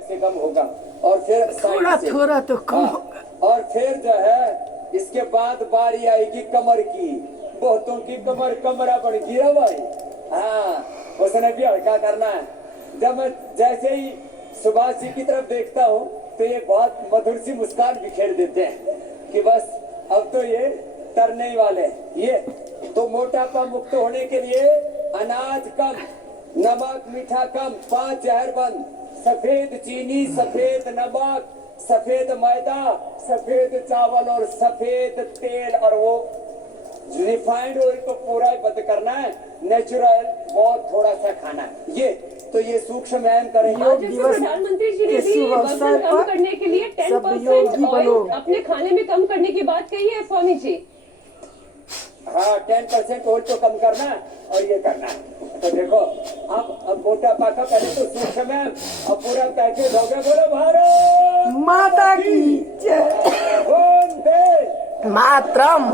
से कम होगा और फिर थोड़ा थोड़ा तो कम हाँ, होगा। और फिर जो है इसके बाद बारी आएगी कमर की। बहुतों की कमर कमरा बन गई है भाई। हाँ, उसने भी हल्का करना है। जब मैं जैसे ही सुभाष जी की तरफ देखता हूँ तो ये बहुत मधुर सी मुस्कान बिखेर देते हैं कि बस अब तो ये तरने ही वाले हैं। ये तो मोटापा मुक्त होने के लिए अनाज कम, नमक मीठा कम, 5 जहर बंद, सफेद चीनी, सफेद नमक, सफेद मैदा, सफेद चावल और सफेद तेल, और वो रिफाइंड ऑयल को पूरा ही बंद करना है। नेचुरल बहुत थोड़ा सा खाना है। ये सूक्ष्म व्यायाम करेंगे। आज जैसे प्रधानमंत्री जी ने भी वजन कम करने के लिए 10% ऑयल अपने खाने में कम करने की बात कही है स्वामी जी। हाँ, 10% ऑयल तो कम करना है और ये करना है। तो देखो अब मोटापा का पहले तो सूक्ष्म व्यायाम, अब पूरा पैकेज हो गया। बोलो भारत माता की जय। वंदे मातरम।